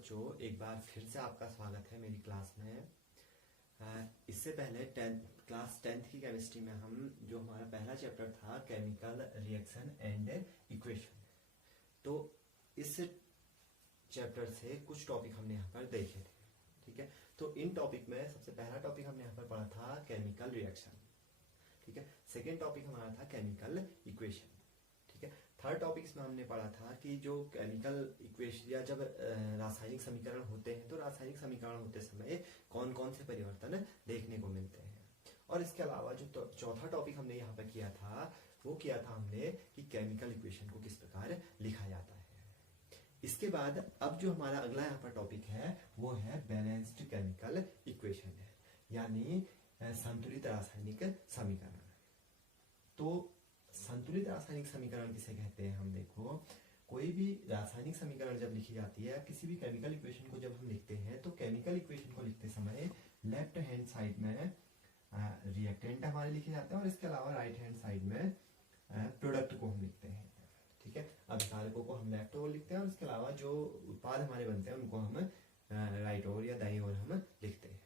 बच्चों, एक बार फिर से आपका स्वागत है मेरी क्लास में। इससे पहले क्लास 10th की केमिस्ट्री में हम जो हमारा पहला चैप्टर था केमिकल रिएक्शन एंड इक्वेशन, तो इस चैप्टर से कुछ टॉपिक हमने यहाँ पर देखे थे। ठीक है, तो इन टॉपिक में सबसे पहला टॉपिक हमने यहाँ पर पढ़ा था केमिकल रिएक्शन। ठीक है, सेकेंड टॉपिक हमारा था केमिकल इक्वेशन। ठीक है, थर्ड टॉपिक में हमने पढ़ा था कि जो केमिकल इक्वेशन या जब रासायनिक समीकरण होते हैं तो रासायनिक समीकरण होते समय कौन कौन से परिवर्तन देखने को मिलते हैं। और इसके अलावा जो चौथा टॉपिक हमने यहाँ पर किया था वो किया था हमने कि केमिकल इक्वेशन को किस प्रकार लिखा जाता है। इसके बाद अब जो हमारा अगला यहाँ पर टॉपिक है वो है बैलेंस्ड केमिकल इक्वेशन है, यानी संतुलित रासायनिक समीकरण। तो संतुलित रासायनिक समीकरण किसे कहते हैं? हम देखो, कोई भी रासायनिक समीकरण जब लिखी जाती है, किसी भी केमिकल इक्वेशन को जब हम लिखते हैं तो केमिकल इक्वेशन को लिखते समय लेफ्ट हैंड साइड में रिएक्टेंट हमारे लिखे जाते हैं और इसके अलावा राइट हैंड साइड में प्रोडक्ट को हम लिखते हैं। ठीक है, अभिकारकों को हम लेफ्ट ओर लिखते हैं और इसके अलावा जो उत्पाद हमारे बनते हैं उनको हम राइट ओर या दाईं ओर हम लिखते हैं।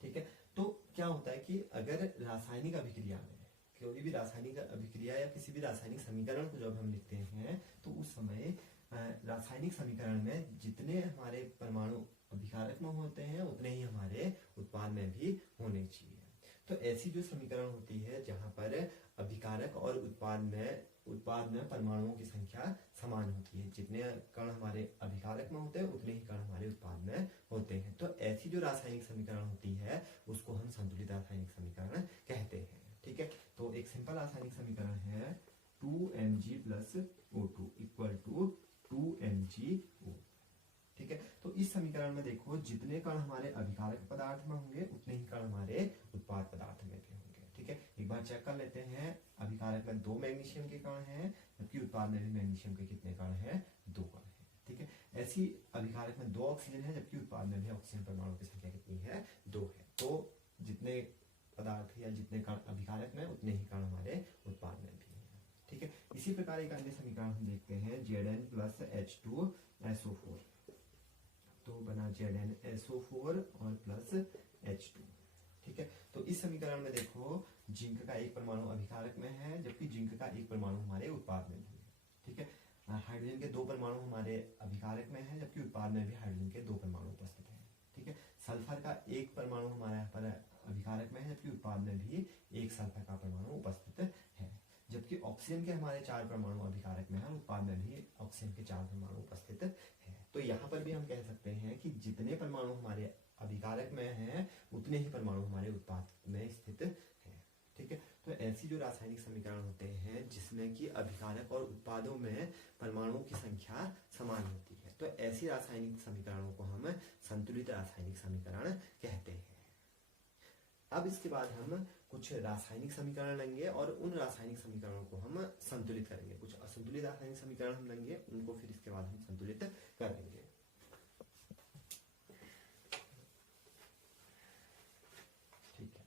ठीक है, तो क्या होता है कि अगर रासायनिक अभिक्रिया में कोई भी रासायनिक अभिक्रिया या किसी भी रासायनिक समीकरण को जब हम लिखते हैं तो उस समय रासायनिक समीकरण में जितने हमारे परमाणु अभिकारक में होते हैं उतने ही हमारे उत्पाद में भी होने चाहिए। तो ऐसी जो समीकरण होती है जहां पर अभिकारक और उत्पाद में परमाणुओं की संख्या समान होती है, जितने कण हमारे अभिकारक में होते हैं उतने ही कण हमारे उत्पाद में होते हैं, तो ऐसी जो रासायनिक समीकरण होती है उसको हम संतुलित रासायनिक समीकरण कहते हैं। ठीक है, तो एक सिंपल रासायनिक समीकरण है 2Mg plus O2 equal to 2MgO। ठीक है, तो इस समीकरण में देखो जितने कण हमारे अभिकारक पदार्थ में होंगे उतने ही कण हमारे उत्पाद पदार्थ में भी होंगे। ठीक है, एक बार चेक कर लेते हैं। अभिकारक में 2 मैग्नीशियम के कण हैं, जबकि उत्पाद में भी मैग्नीशियम के कितने कण हैं? 2 कण हैं। ठीक है, ऐसी अभिकारक में 2 ऑक्सीजन है, जबकि उत्पाद में भी ऑक्सीजन परमाणु की संख्या कितनी है? 2 है। तो जितने पदार्थ या जितने कण अभिकारक में उतने ही कण हमारे उत्पाद में भी हैं। ठीक है, इसी प्रकार एक अन्य समीकरण हम देखते हैं Zn प्लस H2SO4, तो बना ZnSO4 और प्लस H2। ठीक है, तो इस समीकरण में देखो जिंक का एक परमाणु अभिकारक में है, जबकि जिंक का एक परमाणु हमारे उत्पाद में भी है। ठीक है, हाइड्रोजन के 2 परमाणु हमारे अभिकारक में है, जबकि उत्पाद में भी हाइड्रोजन के 2 परमाणु उपस्थित हैं। ठीक है, सल्फर का एक परमाणु हमारे यहाँ पर अभिकारक में है, जबकि उत्पाद में भी एक सल्फर का परमाणु उपस्थित है, जबकि ऑक्सीजन के हमारे 4 परमाणु अभिकारक में है और उत्पाद में भी ऑक्सीजन के 4 परमाणु उपस्थित है। तो यहाँ पर भी हम कह सकते हैं कि जितने परमाणु हमारे अभिकारक में हैं उतने ही परमाणु हमारे उत्पाद में स्थित है। ठीक है, तो ऐसी जो रासायनिक समीकरण होते हैं जिसमें कि अभिकारक और उत्पादों में परमाणुओं की संख्या समान होती है, तो ऐसी रासायनिक समीकरणों को हम संतुलित रासायनिक समीकरण कहते हैं। अब इसके बाद हम कुछ रासायनिक समीकरण लेंगे और उन रासायनिक समीकरणों को हम संतुलित करेंगे। कुछ असंतुलित रासायनिक समीकरण हम लेंगे, उनको फिर इसके बाद हम संतुलित करेंगे। ठीक है,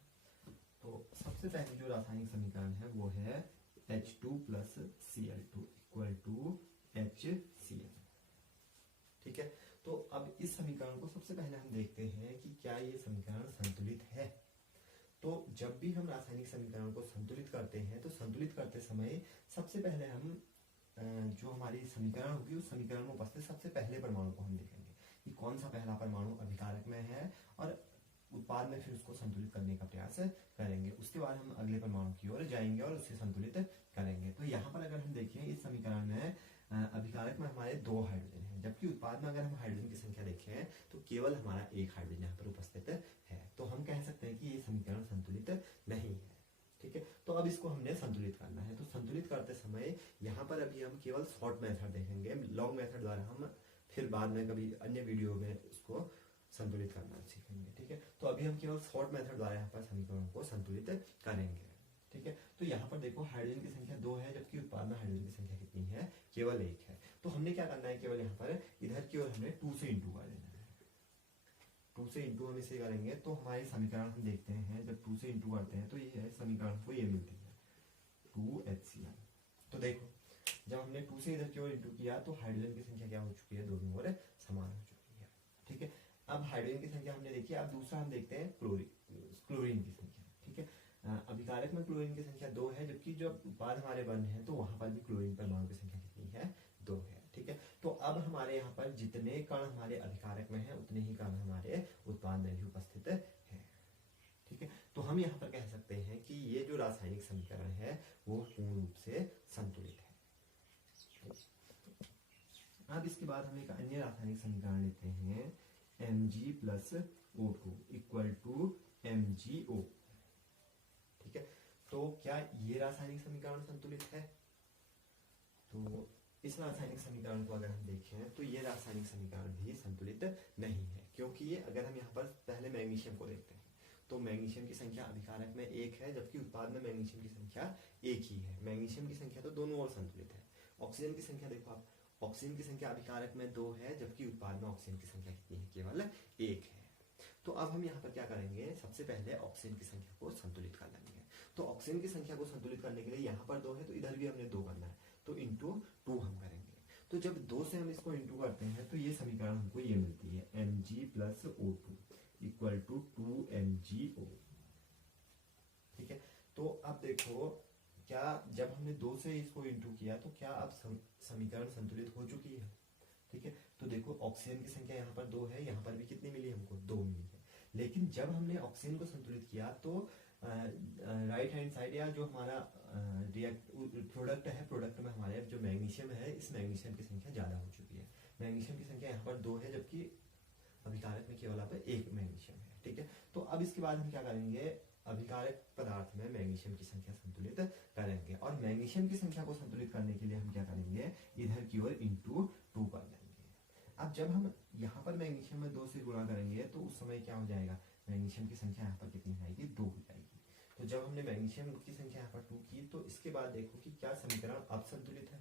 तो सबसे पहले जो रासायनिक समीकरण है वो है H2 plus Cl2 equal to HCl। ठीक है, तो अब इस समीकरण को सबसे पहले हम देखते हैं कि क्या ये समीकरण संतुलित है। तो जब भी हम रासायनिक समीकरण को संतुलित करते हैं तो संतुलित करते समय सबसे पहले हम जो हमारी समीकरण होगी उस समीकरण में उपस्थित सबसे पहले परमाणु को हम देखेंगे कि कौन सा पहला परमाणु अभिकारक में है और उत्पाद में फिर उसको संतुलित करने का प्रयास करेंगे। उसके बाद हम अगले परमाणु की ओर जाएंगे और उसे संतुलित करेंगे। तो यहाँ पर अगर हम देखें इस समीकरण में अभिकारक में हमारे 2 हाइड्रोजन हैं, जबकि उत्पाद में अगर हम हाइड्रोजन की संख्या देखें तो केवल हमारा 1 हाइड्रोजन यहाँ पर उपस्थित है। तो हम कह सकते हैं कि ये समीकरण संतुलित नहीं है। ठीक है, तो अब इसको हमने संतुलित करना है। तो संतुलित करते समय यहाँ पर अभी हम केवल शॉर्ट मेथड देखेंगे, लॉन्ग मेथड द्वारा हम फिर बाद में कभी अन्य वीडियो में उसको संतुलित करना सीखेंगे। ठीक है, तो अभी हम केवल शॉर्ट मेथड द्वारा यहाँ पर समीकरणों को संतुलित करेंगे। ठीक है, तो यहाँ पर देखो हाइड्रोजन की संख्या 2 है, जबकि उत्पाद में हाइड्रोजन की संख्या कितनी है? केवल 1 है। तो हमने क्या करना है, केवल यहाँ पर इधर की ओर हमने 2 से इंटू कर देना है। 2 से इंटू हम इसे करेंगे तो हमारी समीकरण हम देखते हैं, जब 2 से इंटू करते हैं तो ये समीकरण को ये मिलती है 2HCl। तो देखो जब हमने 2 से इधर की ओर इंटू किया तो हाइड्रोजन की संख्या क्या हो चुकी है? दोनों ओर समान हो चुकी है। हाइड्रोजन की संख्या हमने देखी। अब दूसरा हम देखते हैं क्लोरीन की संख्या। ठीक है, अभिकारक में क्लोरीन की संख्या 2 है, जबकि जो उत्पाद हमारे बन है तो वहां पर भी क्लोरीन परमाणु की संख्या कितनी है, 2 है। ठीक है, तो अब हमारे यहाँ पर जितने कण हमारे अभिकारक में है उतने ही कण हमारे उत्पाद में भी उपस्थित है। ठीक है, तो हम यहाँ पर कह सकते हैं कि ये जो रासायनिक समीकरण है वो पूर्ण रूप से संतुलित है। अब इसके बाद हम एक अन्य रासायनिक समीकरण लेते हैं, Mg plus O2 equal to MgO। ठीक है, तो क्या ये रासायनिक समीकरण संतुलित है? तो इस रासायनिक समीकरण को अगर हम देखें तो ये रासायनिक समीकरण भी संतुलित नहीं है, क्योंकि ये, अगर हम यहाँ पर पहले मैग्नीशियम को देखते हैं तो मैग्नीशियम की संख्या अभिकारक में 1 है, जबकि उत्पाद में मैग्नीशियम की संख्या 1 ही है। मैग्नीशियम की संख्या तो दोनों ओर संतुलित है। ऑक्सीजन की संख्या देखो आप, ऑक्सीजन की संख्या अभिकारक में 2 है, जबकि उत्पाद में ऑक्सीजन की संख्या कितनी है, केवल 1 है। तो अब हम यहाँ पर क्या करेंगे, सबसे पहले ऑक्सीजन की संख्या को संतुलित कर लेंगे। तो ऑक्सीजन की संख्या को संतुलित करने के लिए यहाँ पर 2 है तो इधर भी हमने 2 करना है, तो इंटू 2 हम करेंगे। तो जब 2 से हम इसको इंटू करते हैं तो ये समीकरण हमको ये मिलती है, Mg plus O2 equal to 2MgO। ठीक है, तो अब देखो, क्या जब हमने 2 से इसको इंटू किया तो क्या अब समीकरण संतुलित हो चुकी है। ठीक है, तो देखो ऑक्सीजन की संख्या यहाँ पर 2 है, यहाँ पर भी कितनी मिली हमको, 2 मिली है। लेकिन जब हमने ऑक्सीजन को संतुलित किया तो राइट हैंड साइड या जो हमारा प्रोडक्ट है, प्रोडक्ट में हमारे जो मैग्नीशियम है, इस मैग्नीशियम की संख्या ज्यादा हो चुकी है। मैग्नीशियम की संख्या यहाँ पर 2 है, जबकि अभिकारक में केवल आप 1 मैग्नीशियम है। ठीक है, तो अब इसके बाद हम क्या करेंगे, अभिकारक पदार्थ में मैग्नीशियम की संख्या संतुलित करेंगे, और मैग्नीशियम की संख्या को संतुलित करने के लिए हम क्या करेंगे, इधर की ओर इंटू 2 कर लेंगे। अब जब हम यहाँ पर मैग्नीशियम में 2 से गुणा करेंगे तो उस समय क्या हो जाएगा, मैग्नीशियम की संख्या यहाँ पर कितनी आएगी, 2 हो जाएगी। तो जब हमने मैग्नीशियम की संख्या यहाँ पर 2 की तो इसके बाद देखो कि क्या समीकरण अब संतुलित है।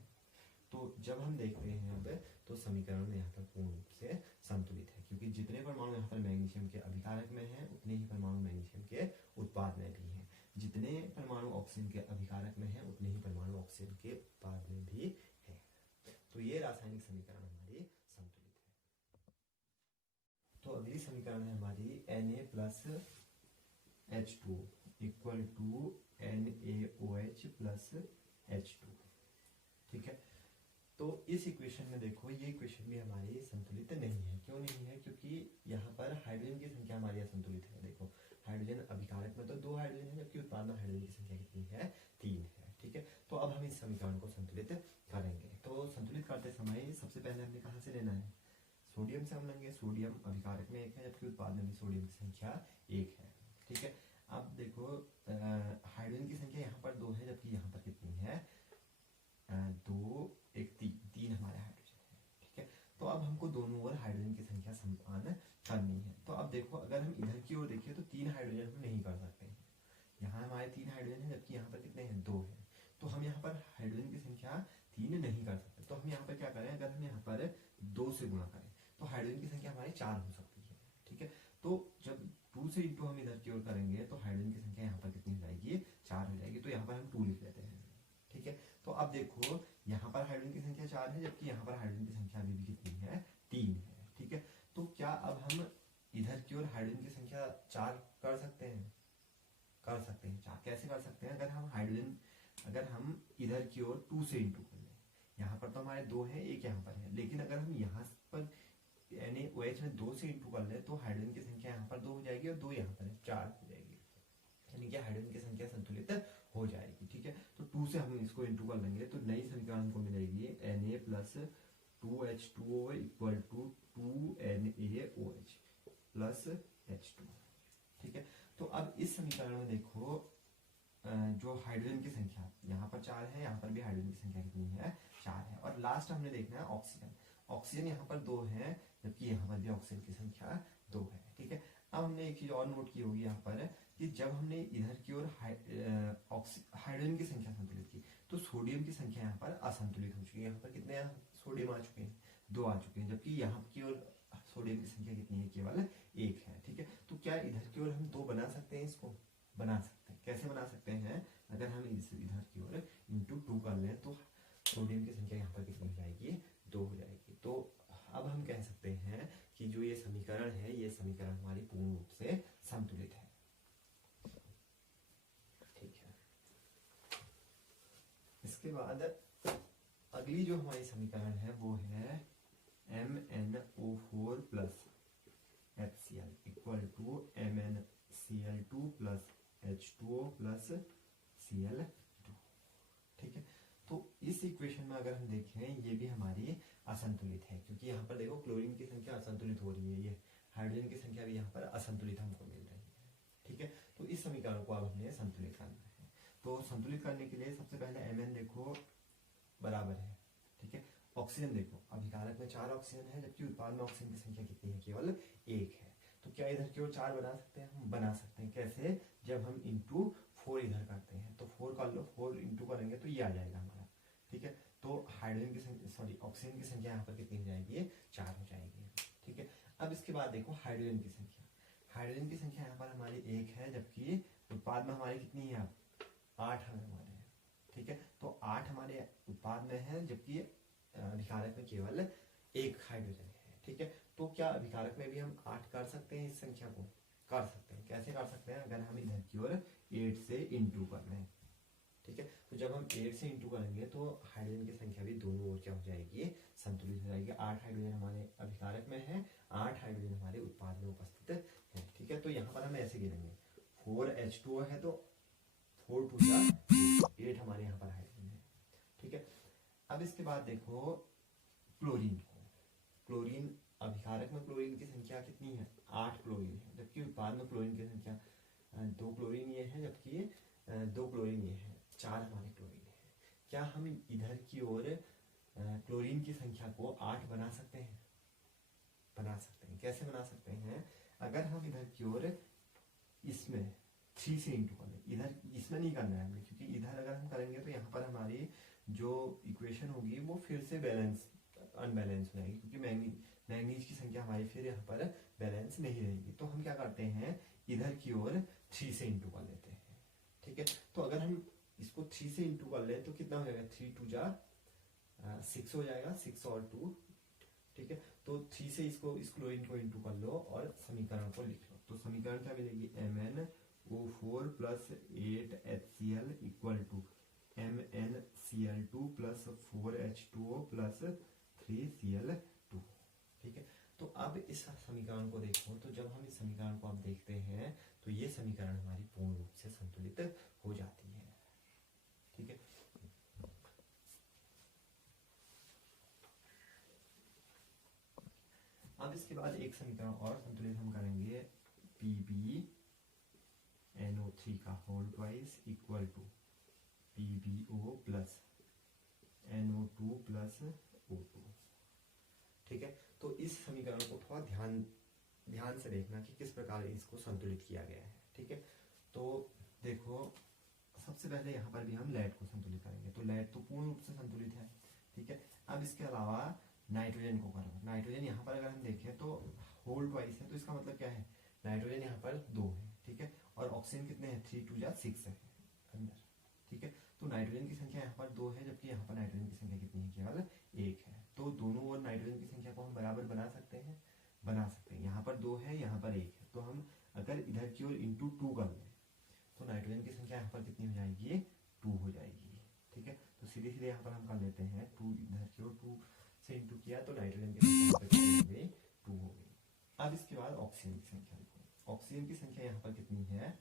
तो जब हम देखते हैं यहाँ पे तो समीकरण यहाँ पर पूर्ण रूप से संतुलित है, क्योंकि जितने परमाणु यहाँ पर मैग्नीशियम के अभिकारक में हैं उतने ही परमाणु मैग्नीशियम के उत्पाद में भी हैं। जितने परमाणु ऑक्सीजन के अभिकारक में हैं उतने ही परमाणु ऑक्सीजन के उत्पाद में भी है। तो ये रासायनिक समीकरण हमारी संतुलित है। तो अगली समीकरण है हमारी Na plus H2 equal to NaOH plus H2। ठीक है, तो इस इक्वेशन में देखो, ये इक्वेशन भी हमारी संतुलित नहीं है। क्यों नहीं है, क्योंकि यहाँ पर हाइड्रोजन की संख्या हमारी असंतुलित है। देखो हाइड्रोजन अभिकारक में तो 2 हाइड्रोजन है, जबकि उत्पाद में हाइड्रोजन की संख्या कितनी है, 3 है। ठीक है, तो अब हम इस समीकरण को संतुलित करेंगे। तो संतुलित करते समय सबसे पहले हमने कहाँ से लेना है, सोडियम से हम लेंगे। सोडियम अभिकारक में 1 है, जबकि उत्पाद में भी सोडियम की संख्या 1 है। ठीक है, अब देखो हाइड्रोजन की संख्या यहाँ पर 2 है, जबकि यहाँ पर कितनी है, 2 1 3 हमारे हाइड्रोजन है। ठीक है, तो अब हमको दोनों ओर हाइड्रोजन की संख्या समान करनी है। तो अब देखो, अगर हम इधर की ओर देखें तो 3 हाइड्रोजन हम नहीं कर सकते हैं। यहाँ हमारे 3 हाइड्रोजन है, जबकि यहाँ पर कितने हैं, 2 है। तो हम यहाँ पर हाइड्रोजन की संख्या 3 नहीं कर सकते। तो हम यहाँ पर क्या करें, अगर हम यहाँ पर 2 से गुणा करें तो हाइड्रोजन की संख्या हमारी 4 हो सकती है। ठीक है, तो जब 2 से इंटू हम इधर की ओर करेंगे तो हाइड्रोजन की संख्या यहाँ पर कितनी हो जाएगी, 4 हो जाएगी। तो यहाँ पर हम 2 लिख लेते हैं। ठीक है, तो अब देखो यहाँ पर हाइड्रोजन की संख्या 4 है, जबकि यहाँ पर हाइड्रोजन की संख्या अभी भी कितनी है, 3 है। ठीक है, तो क्या अब हम इधर की ओर हाइड्रोजन की संख्या 4 कर सकते हैं, कर सकते हैं। 4 कैसे कर सकते हैं, अगर हम इधर की ओर 2 से इंटू कर लें। यहाँ पर तो हमारे 2 है, 1 यहाँ पर है, लेकिन अगर हम यहाँ पर NaOH में 2 से इंटू कर ले तो हाइड्रोजन की संख्या यहाँ पर 2 हो जाएगी और 2 यहाँ पर है, 4 हो जाएगी। यानी कि हाइड्रोजन की संख्या संतुलित हो जाएगी। ठीक है, तो 2 से हम इसको इंटू कर लेंगे तो नई समीकरण हमको मिलेगी Na plus 2H2O equal to 2NaOH plus H2। ठीक है, तो अब इस समीकरण में देखो जो हाइड्रोजन की संख्या यहाँ पर 4 है, यहाँ पर भी हाइड्रोजन की संख्या कितनी है, 4 है। और लास्ट हमने देखना है ऑक्सीजन। ऑक्सीजन यहाँ पर 2 है, जबकि यहाँ पर भी ऑक्सीजन की संख्या 2 है। ठीक है, अब हमने एक चीज और नोट की होगी यहाँ पर कि जब हमने इधर की ओर हाइड्रोजन की संख्या संतुलित की तो सोडियम की संख्या यहाँ पर असंतुलित हो चुकी है। यहाँ पर कितने सोडियम आ चुके हैं, 2 आ चुके हैं, जबकि यहाँ की ओर सोडियम की संख्या कितनी है, केवल 1 है। ठीक है, तो क्या इधर की ओर हम 2 बना सकते हैं, इसको बना सकते हैं। कैसे बना सकते हैं, अगर हम इधर की ओर इंटू 2 कर लें तो सोडियम की संख्या यहाँ पर कितनी हो जाएगी, 2 हो जाएगी। तो अब हम कह सकते हैं कि जो ये समीकरण है, ये समीकरण हमारी पूर्ण रूप से संतुलित है। ठीक है, इसके बाद अगली जो हमारी समीकरण है वो है MnO4 plus HCl equal to MnCl2 plus H2O plus Cl2। ठीक है, तो इस इक्वेशन में अगर हम देखें ये भी हमारी असंतुलित है, क्योंकि यहाँ पर देखो क्लोरीन की संख्या असंतुलित हो रही है, ये हाइड्रोजन की संख्या भी यहाँ पर असंतुलित हमको मिल रही है। ठीक है, तो इस समीकरण को अब हमने संतुलित करना है। तो संतुलित करने के लिए सबसे पहले Mn देखो बराबर है। ठीक है, ऑक्सीजन देखो, अभिकारक में 4 ऑक्सीजन है जबकि उत्पाद में ऑक्सीजन की संख्या कितनी है, केवल 1 है। तो क्या इधर की ओर 4 बना सकते हैं? हम बना सकते हैं। कैसे? जब हम इंटू 4 इधर करते हैं तो 4 कर लो, 4 इंटू करेंगे तो ये आ जाएगा हमारा। ठीक है, तो हाइड्रोजन की संख्या, सॉरी ऑक्सीजन की संख्या यहाँ पर कितनी हो जाएगी? 4 हो जाएगी। ठीक है, अब इसके बाद देखो हाइड्रोजन की संख्या। हाइड्रोजन की संख्या यहाँ पर हमारी 1 है जबकि उत्पाद में हमारी कितनी है? 8 हमारे है। ठीक है, तो 8 हमारे उत्पाद में है जबकि अभिकारक में केवल 1 हाइड्रोजन है। ठीक है, तो क्या अभिकारक में भी हम 8 कर सकते हैं? इस संख्या को कर सकते हैं। कैसे कर सकते हैं? अगर हम इधर की ओर 8 से इंटू कर लें। ठीक है, तो जब हम 8 से इंटू करेंगे तो हाइड्रोजन की संख्या भी दोनों ओर क्या हो जाएगी? संतुलित हो जाएगी। 8 हाइड्रोजन हमारे अभिकारक में है, 8 हाइड्रोजन हमारे उत्पाद में उपस्थित है। ठीक है, तो यहाँ पर हम ऐसे गिनेंगे, 4H2O है तो 4 2 जा 8 हमारे यहाँ पर हाइड्रोजन है। ठीक है, अब इसके बाद देखो क्लोरीन को। क्लोरीन अभिकारक में क्लोरीन की संख्या कितनी है? 8 क्लोरीन है जबकि उत्पाद में क्लोरीन की संख्या 2 क्लोरीन ये है जबकि 2 क्लोरीन ये है, 4 हमारे क्लोरीन है। क्या हम इधर की ओर क्लोरीन की संख्या को 8 बना सकते हैं? बना सकते हैं। कैसे बना सकते हैं? अगर हम इधर की ओर इसमें 3 से इंटू कर लें, इधर इसमें नहीं करना है हमें, क्योंकि इधर अगर हम करेंगे तो यहाँ पर हमारी जो इक्वेशन होगी वो फिर से अनबैलेंस हो जाएगी, क्योंकि मैंगनीज की संख्या हमारी फिर यहाँ पर बैलेंस नहीं रहेगी। तो हम क्या करते हैं? इधर की ओर 3 से इंटू कर लेते हैं। ठीक है, तो अगर हम इसको 3 से इंटू कर लें तो कितना हो जाएगा? 3 2 जा 6 हो जाएगा, 6 और 2। ठीक है, तो 3 से इस क्लोरीन को इंटू कर लो और समीकरण को लिख लो। तो समीकरण क्या मिलेगी? MnO4 plus 8HCl equal to MnCl2 plus 4H2O plus 3Cl2। ठीक है, तो अब इस समीकरण को देखो, तो जब हम इस समीकरण को अब देखते हैं तो ये समीकरण हमारी पूर्ण रूप से संतुलित हो जाती है। ठीक है, अब इसके बाद एक समीकरण और संतुलित हम करेंगे, PbNO3 का whole twice equal to PbO plus NO2 plus O2। ठीक है, तो इस समीकरण को थोड़ा ध्यान से देखना कि किस प्रकार इसको संतुलित किया गया है। ठीक है, तो देखो सबसे पहले यहाँ पर भी हम लेड को संतुलित करेंगे, तो लेड तो पूर्ण रूप से संतुलित है। ठीक है, अब इसके अलावा नाइट्रोजन को करेंगे। नाइट्रोजन यहाँ पर अगर हम देखें तो होल ट्वाइस है, तो इसका मतलब क्या है? नाइट्रोजन यहाँ पर 2 है। ठीक है, और ऑक्सीजन कितने हैं? 3 2 जा 6 है अंदर। ठीक है, तो नाइट्रोजन की संख्या यहाँ पर 2 है जबकि यहाँ पर नाइट्रोजन की संख्या कितनी है? केवल 1 है। तो दोनों ओर नाइट्रोजन की संख्या को हम बराबर बना सकते हैं, बना सकते हैं। यहाँ पर 2 है, यहाँ पर 1 है, तो हम अगर इधर की ओर इंटू 2 कर लें तो नाइट्रोजन की संख्या यहाँ पर कितनी हो जाएगी? 2 हो जाएगी। ठीक है, तो सीधे सीधे यहाँ पर हम कर लेते हैं 2, इधर की ओर 2 से इंटू किया तो नाइट्रोजन की संख्या कितनी हो गई? 2 हो गई। अब इसके बाद ऑक्सीजन की संख्या देखो। ऑक्सीजन की संख्या यहाँ पर कितनी है?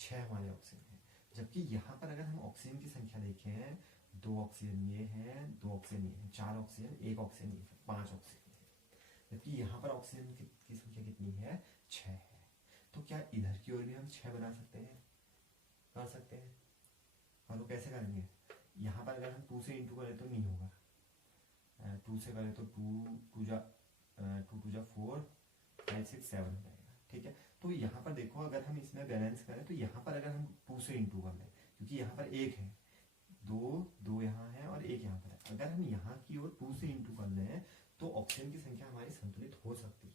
6 हमारे ऑक्सीजन है, जबकि यहाँ पर अगर हम ऑक्सीजन की संख्या देखें, 2 ऑक्सीजन ये है, 2 ऑक्सीजन ये है, 4 ऑक्सीजन, 1 ऑक्सीजन ये है, 5 ऑक्सीजन है, जबकि यहाँ पर ऑक्सीजन की संख्या कितनी है? 6 है। तो क्या इधर की ओर भी हम 6 बना सकते हैं? कर सकते हैं। और वो कैसे करेंगे? यहाँ पर अगर हम 2 से इंटू करें तो नहीं होगा, 2 से करें तो 2 2 जा 4 5 6 7 हो जाएगा। ठीक है, तो यहाँ पर देखो अगर हम इसमें बैलेंस करें तो यहाँ पर अगर हम 2 से इंटू कर लें, क्योंकि यहाँ पर 1 है, 2 यहाँ है और 1 यहाँ पर है, अगर हम यहाँ की ओर 2 से इंटू कर लें तो ऑक्सीजन की संख्या हमारी संतुलित हो सकती है।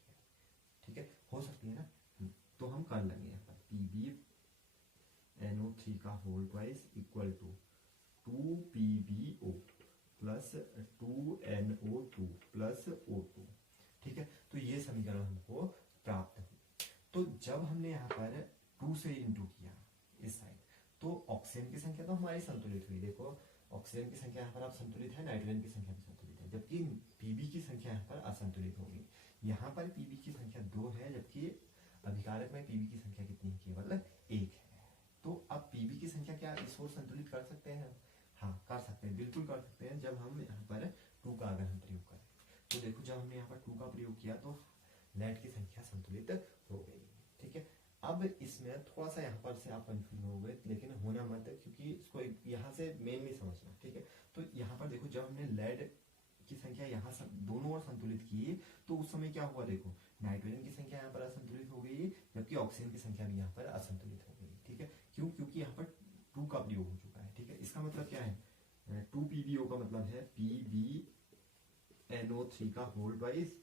ठीक है, हो सकती है ना, तो हम कर लेंगे यहाँ पर PbNO3 का whole twice equal to 2PbO plus 2NO2 plus O2। ठीक है, तो ये समीकरण हमको प्राप्त हुई। तो जब हमने यहाँ पर 2 से इंटू किया इस साइड, तो ऑक्सीजन की संख्या तो हमारी संतुलित हुई। देखो ऑक्सीजन की संख्या यहाँ पर अब संतुलित है, नाइट्रोजन की संख्या भी संतुलित है, जबकि पीबी की संख्या यहाँ पर असंतुलित होगी। यहाँ पर पीबी की संख्या 2 है, जबकि अभिकारक में पीबी की संख्या कितनी है, केवल 1 है। तो अब पीबी की संख्या क्या इस ओर संतुलित कर सकते हैं? हाँ कर सकते हैं, बिल्कुल कर सकते हैं, जब हम यहाँ पर 2 का अगर हम प्रयोग करें। तो देखो जब हमने यहाँ पर 2 का प्रयोग किया तो लेड की संख्या संतुलित हो गई। ठीक है, अब इसमें थोड़ा सा यहाँ पर से आप कंफ्यूज हो गए, लेकिन होना मत, क्योंकि इसको यहाँ से मेनली समझना। ठीक है, तो यहाँ पर देखो जब हमने लेड की संख्या यहाँ दोनों ओर संतुलित की, तो उस समय क्या हुआ, देखो नाइट्रोजन की संख्या यहाँ पर असंतुलित हो गई, जबकि ऑक्सीजन की संख्या भी यहाँ पर असंतुलित हो गई। ठीक है, क्यों? क्योंकि यहाँ पर 2 का प्रयोग हो चुका है। ठीक है, इसका मतलब क्या है, 2PbO का मतलब है PbNO3 का होल ट्वाइस,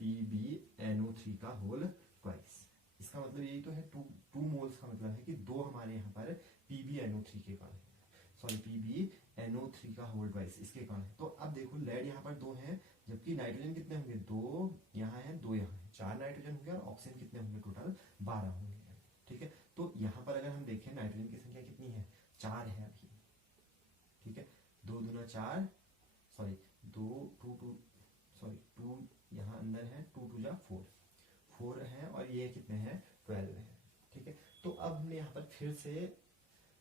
PbNO3 का होल ट्वाइस। इसका मतलब यही तो है, 2 मोल्स का मतलब है कि 2 हमारे यहाँ पर PbNO3 के कण है, सॉरी PbNO3 का होल ट्वाइस इसके कण है। तो अब देखो लेड यहाँ पर 2 है, जबकि नाइट्रोजन कितने होंगे, 2 यहाँ है 2 यहाँ है, 4 नाइट्रोजन होंगे, और ऑक्सीजन कितने होंगे, टोटल 12 होंगे। ठीक है, तो यहाँ पर अगर हम देखें नाइट्रोजन की संख्या कितनी है, 4 है अभी। ठीक है, 2 दूना 4, सॉरी 2 यहाँ अंदर है, 2 2 जा 4 है, और ये कितने हैं, 12 है। ठीक है, तो अब हमने यहाँ पर फिर से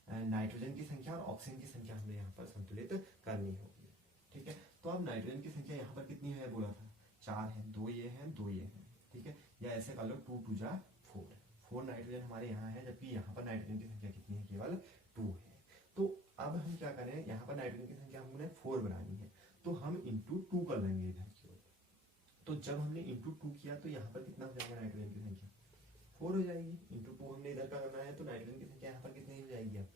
नाइट्रोजन की संख्या और ऑक्सीजन की संख्या हमें यहाँ पर संतुलित करनी होगी। ठीक है, तो अब नाइट्रोजन की संख्या यहाँ पर कितनी है बोला था, 4 है, 2 ये हैं 2 ये हैं। ठीक है, या ऐसे कर लो 2 2 जा 4 नाइट्रोजन हमारे यहाँ है, जबकि यहाँ पर नाइट्रोजन की संख्या कितनी है, केवल 2 है। तो अब हम क्या करें, यहाँ पर नाइट्रोजन की संख्या हमने 4 बनानी है, तो हम इंटू 2 कर लेंगे इधर की ओर। तो जब हमने इंटू 2 किया तो यहाँ पर कितना हो जाएगा, नाइट्रोजन की संख्या 4 हो जाएगी। इंटू 2 हमने इधर का करना है, तो नाइट्रोजन की संख्या यहाँ पर कितनी हो जाएगी, अब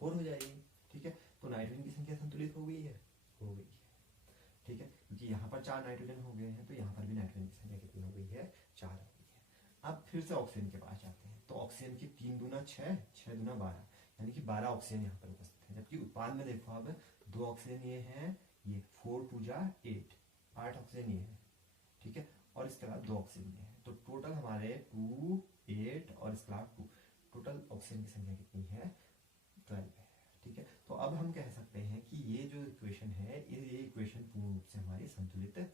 4 हो जाएगी। ठीक है, तो नाइट्रोजन की संख्या संतुलित हो गई है, हो गई है। ठीक है, क्योंकि यहाँ पर 4 नाइट्रोजन हो गए हैं, तो यहाँ पर भी नाइट्रोजन की संख्या कितनी हो गई है, 4 हो गई है। अब फिर से ऑक्सीजन के पास जाते हैं, तो ऑक्सीजन की 3 दूना 6, 6 दूना 12, यानी कि 12 ऑक्सीजन यहाँ पर उपस्थित है। जबकि उत्पाद में देखो अब 2 ऑक्सीजन ये है, ये 4 2 जा 8 ऑक्सीजन ये है। ठीक है, और इसके बाद 2 ऑक्सीजन ये है, तो टोटल हमारे 2 8 और इसके बाद 2, टोटल ऑक्सीजन की संख्या कितनी है, 12 है। ठीक है, तो अब हम कह सकते हैं कि ये जो इक्वेशन है, ये इक्वेशन पूर्ण रूप से हमारी संतुलित है।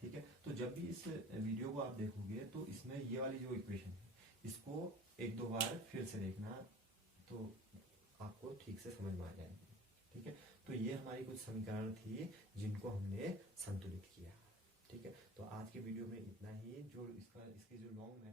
ठीक है, तो जब भी इस वीडियो को आप देखोगे तो इसमें ये वाली जो इक्वेशन है, इसको 1-2 बार फिर से देखना, तो आपको ठीक से समझ में आ जाएगी। ठीक है, तो ये हमारी कुछ समीकरण थी जिनको हमने संतुलित किया। ठीक है, तो आज के वीडियो में इतना ही। जो इसकी जो लॉन्ग